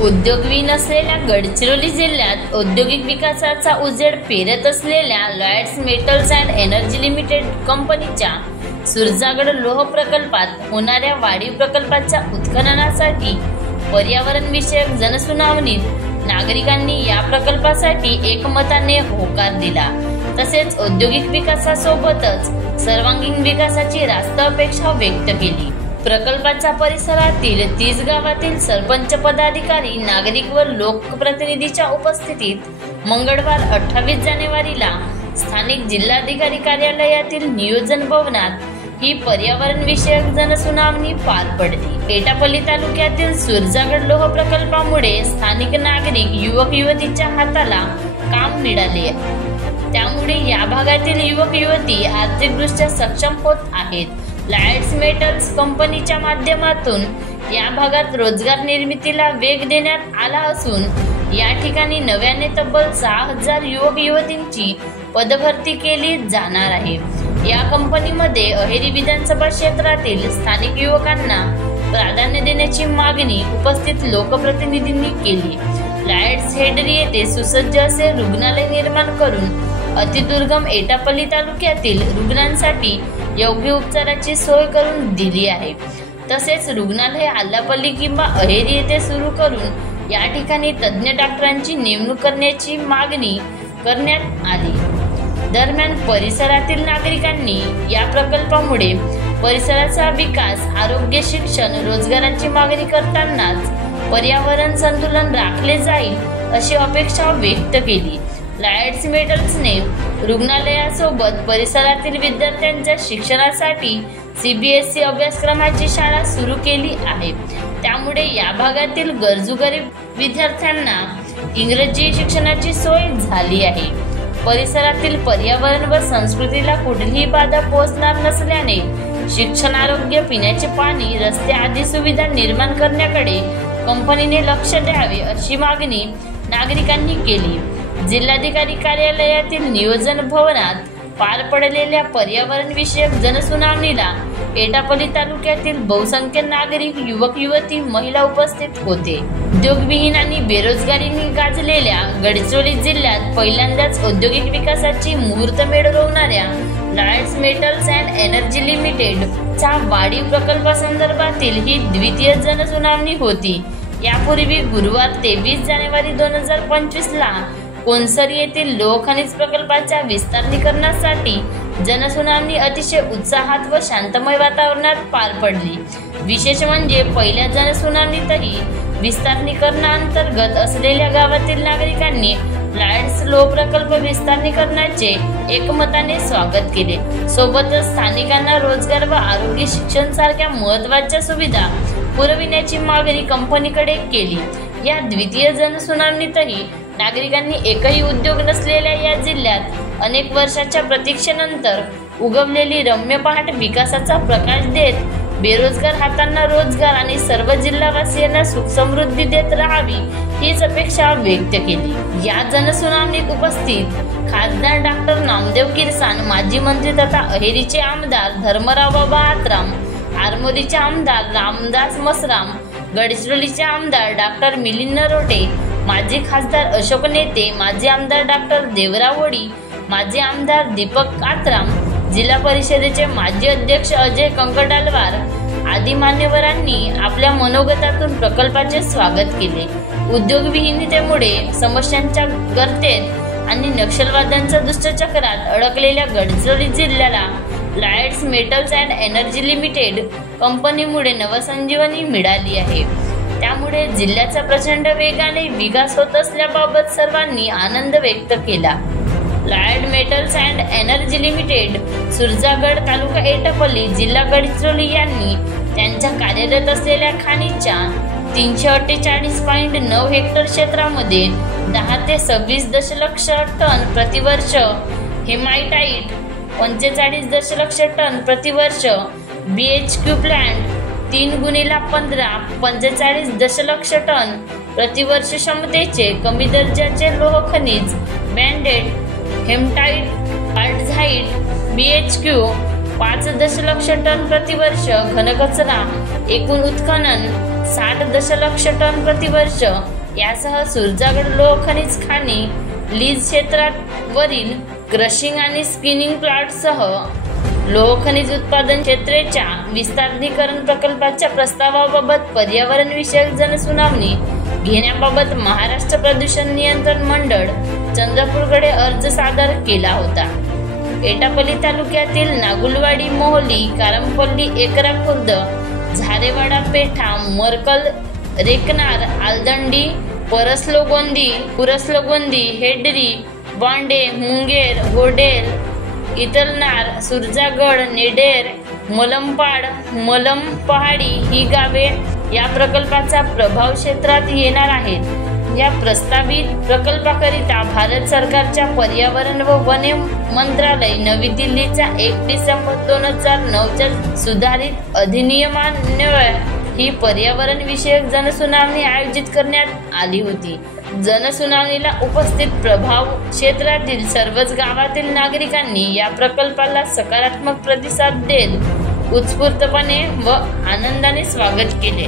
उद्योगविहीन असलेल्या गडचिरोली जिल्ह्यात औद्योगिक विकासाचा उजेड पेरत असलेल्या Lloyds metals and energy limited कंपनीच्या सुरजागड लोह प्रकल्पात होणाऱ्या वाढीव प्रकल्पाच्या उत्खननासाठी पर्यावरण विषयक जनसुनावणीत नागरिकांनी या प्रकल्पासाठी एकमताने होकार दिला। तसेच औद्योगिक विकासासोबतच सर्वांगीण विकासाची रास्त अपेक्षा व्यक्त केली। प्रकल्पाच्या परिसरातील 30 गावातील सरपंच, पदाधिकारी, नागरिक व लोकप्रतिनिधीच्या उपस्थितीत मंगळवार 28 जानेवारीला स्थानिक जिल्हाधिकारी कार्यालयातील नियोजन भवनात ही पर्यावरण विषयक जनसुनावणी पार पडली। एटापल्ली तालुक्यातील सुरजागड लोह प्रकल्पामुळे स्थानिक नागरिक, युवक युवतीच्या हाताला काम मिळाले, त्यामुळे या भागातील युवक युवती आर्थिकदृष्ट्या सक्षम होत आहेत। लॉयड्स मेटल्स कंपनीच्या माध्यमातून या भागात रोजगार निर्मितीला वेग देण्यात आला असून या ठिकाणी नव्याने तब्बल 6000 युवक युवतींची पदभरती केली जाणार आहे। या कंपनीमध्ये अहेरी विधानसभा क्षेत्रातील स्थानिक युवकांना प्राधान्य देण्याची मागणी उपस्थित लोकप्रतिनिधींनी केली। लॉयड्स हेडरी येथे सुसज्ज असे रुग्णालय निर्माण करून अतिदुर्गम एटापल्ली तालुक्यातील रुग्णांसाठी योग्य उपचाराची सोय करून दिली आहे। तसेच रुग्णालय आल्लापल्ली किंवा अहेरी येथे सुरू करून या ठिकाणी तज्ञ डॉक्टरांची नेमणूक करण्याची मागणी करण्यात आली। दरम्यान परिसरातील नागरिकांनी या प्रकल्पामुळे परिसराचा विकास, आरोग्य, शिक्षण, रोजगाराची मागणी करतानाच पर्यावरण संतुलन राखले जाईल अशी अपेक्षा व्यक्त केली। लॉयड्स मेटल्सने रुग्णालयासोबत परिसरातील विद्यार्थ्यांच्या शिक्षणासाठी CBSE अभ्यासक्रमाची शाळा सुरू केली आहे, त्यामुळे या भागातील गरजू गरीब विद्यार्थ्यांना इंग्रजी शिक्षणाची सोय झाली आहे। परिसरातील पर्यावरण व संस्कृतीला कुठलीही बाधा पोहोचणार नसल्याने शिक्षण, आरोग्य, पिण्याचे पाणी, रस्ते आदी सुविधा निर्माण करण्याकडे कंपनीने लक्ष द्यावे अशी मागणी नागरिकांनी केली। जिल्हाधिकारी कार्यालयातील नियोजन भवनात पार पडलेल्या पर्यावरण विषयक जनसुनावणीला एटापल्ली तालुक्यातील बहुसंख्य नागरिक, युवक युवती, महिला उपस्थित होते। उद्योगविहीन आणि बेरोजगारीने गाजलेल्या गडचिरोली जिल्ह्यात पहिल्यांदाच औद्योगिक विकासाची मुहूर्तमेढ रोवणाऱ्या Lloyds metals and energy Limited च्या वाढीव प्रकल्पासंदर्भातील ही द्वितीय जनसुनावणी होती। यापूर्वी गुरुवार 23 जानेवारी 2025 ला कोनसरी येथील लोह खनिज प्रकल्पाच्या विस्तारीकरणासाठी जनसुनावणी अतिशय उत्साहात व शांतमय वातावरणात पार पडली। विशेष म्हणजे पहिल्या जनसुनावणीतही विस्तारीकरणाअंतर्गत असलेल्या गावातील नागरिकांनी लॉयड्स लोह प्रकल्प विस्तारीकरणाचे एकमताने स्वागत केले। सोबतच स्थानिकांना रोजगार व आरोग्य, शिक्षण सारख्या महत्त्वाच्या सुविधा पुरविण्याची मागणी कंपनीकडे केली। या द्वितीय जनसुनावणीतही नागरिकांनी एकही उद्योग नसलेल्या या जिल्ह्यात अनेक वर्षाच्या प्रतीक्षेनंतर उगवलेली रम्य पहाट विकासाचा प्रकाश देत बेरोजगार हातांना रोजगार आणि सर्व जिल्हावासियांना सुख समृद्धी देत राहावी हीच अपेक्षा व्यक्त केली। या जनसुनावणीत उपस्थित खासदार डॉक्टर नामदेव किरसान, माजी मंत्री तथा अहेरीचे आमदार धर्मराव बाबा आत्राम, आरमोरीचे आमदार रामदास मसराम, गडचिरोलीचे आमदार डॉक्टर मिलिंद नरोटे, माजी खासदार अशोक नेते, माजी आमदार डॉक्टर देवराव वडी, माजी आमदार दीपक आत्राम, जिल्हा परिषदेचे माजी अध्यक्ष अजय कंकडालवार आदी मान्यवरांनी आपल्या मनोगतातून प्रकल्पाचे स्वागत केले। उद्योगविहीनतेमुळे समस्यांच्या गर्तेत आणि नक्षलवाद्यांच्या दुष्टचक्रात अडकलेल्या गडचिरोली जिल्ह्याला Lloyds metals and energy Limited कंपनीमुळे नवसंजीवनी मिळाली आहे, त्यामुळे जिल्ह्याचा प्रचंड वेगाने विकास होत असल्याबाबत सर्वांनी आनंद व्यक्त केला। Lloyd Metals and energy Limited, Surjagad, taluka Etapalli, जिल्हा गडचिरोली यांनी त्यांच्या कार्यरत असलेल्या खाणीच्या 348.9 हेक्टर क्षेत्रामध्ये 10 ते 26 दशलक्ष टन प्रतिवर्ष हेमाटाईट, 45 दशलक्ष टन प्रतिवर्ष BHQ प्लांट, 3x15 45 दशलक्ष टन प्रतिवर्ष क्षमतेचे कमी दर्जाचे लोह खनिज बँडेड हेमटाईट, क्वार्टझाईट, BHQ 5 दशलक्ष टन प्रतिवर्ष घनकचरा, एकूण उत्खनन 60 दशलक्ष टन प्रतिवर्ष यासह सुरजागड लोह खनिज खाणी लीज क्षेत्रावरील क्रशिंग आणि स्पिनिंग प्लांटसह लोह खनिज उत्पादन क्षेत्राच्या विस्तारीकरण प्रकल्पाच्या प्रस्तावाबाबत पर्यावरण विषयक जनसुनावणी घेण्याबाबत महाराष्ट्र प्रदूषण नियंत्रण मंडळ चंद्रपूरकडे अर्ज सादर केला होता। एटापल्ली तालुक्यातील नागुलवाडी, मोहली, कारंपल्ली, एकरा खुर्द, झारेवाडा, पेठा, मरकल, रेकनार, आलदंडी, पुरसलोगोंदी, हेडरी, बांडे, मुंगेर, गोडेल, इतलनार, सुरजागड, नेडेर, मलमपाड, मलमपहाडी ही गावे या प्रकल्पाचा प्रभाव क्षेत्रात येणार आहेत। या प्रस्तावित प्रकल्पाकरिता भारत सरकारच्या पर्यावरण व वन मंत्रालय नवी दिल्लीचा 1 डिसेंबर 2009च्या सुधारित अधिनियमान्वये ही पर्यावरण विषयक जनसुनावणी आयोजित करण्यात आली होती। जनसुनावणीला उपस्थित प्रभाव क्षेत्रातील सर्वच गावातील नागरिकांनी या प्रकल्पाला सकारात्मक प्रतिसाद देत उत्स्फूर्तपणे व आनंदाने स्वागत केले।